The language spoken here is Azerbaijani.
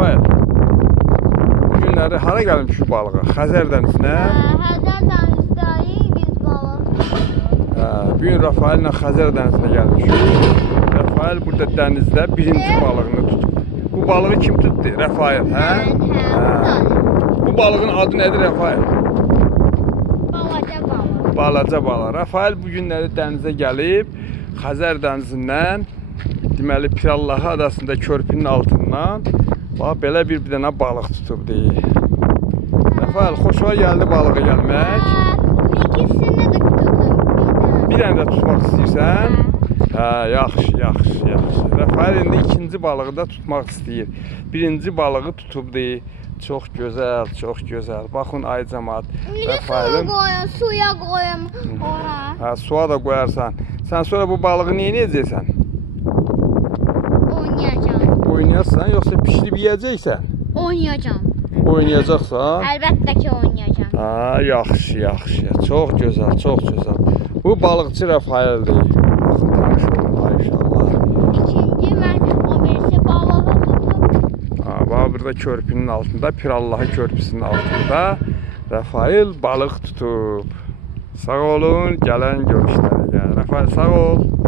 Rafael, bu günləri hara gəlmiş şu balığa? Xəzər dənizinə? Xəzər dənizindəyik biz balıq. Bu gün Rafael ilə Xəzər dənizinə gəlmişik. Rafael burada dənizdə birinci balığını tutub. Bu balığı kim tutdu? Rafael, hə? Bu balığın adı nədir Rafael? Balaca balıq. Balaca balıq. Rafael bu günləri dənizə gəlib, Xəzər dənizindən, deməli Pirallahı adasında körpünün altından belə bir dənə balıq tutubdu. Rafael, xoşuna gəldi balığa gəlmək? İkisini də tutdum. Bir dənə də tutmaq istəyirsən? Hə, yaxşı. Rafael indi ikinci balığı da tutmaq istəyir. Birinci balığı tutubdu. Çox gözəl. Baxın ay cəmaət. Rafaelin suya qoyum ora. Hə, suya da qoyarsan. Sən sonra bu balığı nə edəcəksən? Oynayacaqsan, yoxsa pişirib yeyəcəksən? Oynayacaqsan? Əlbəttə ki, oynayacağam. Ha, yaxşı. Çox gözəl. Bu balıqçı Rafaeldir. Baxın, tanış olun, inşallah. İkinci mən o birisi balığı tutub. Bax, burada körpünün altında, Pirallahı körpüsünün altında Rafael balıq tutub. Sağ olun, gələn görüşlərə. Rafael, sağ ol.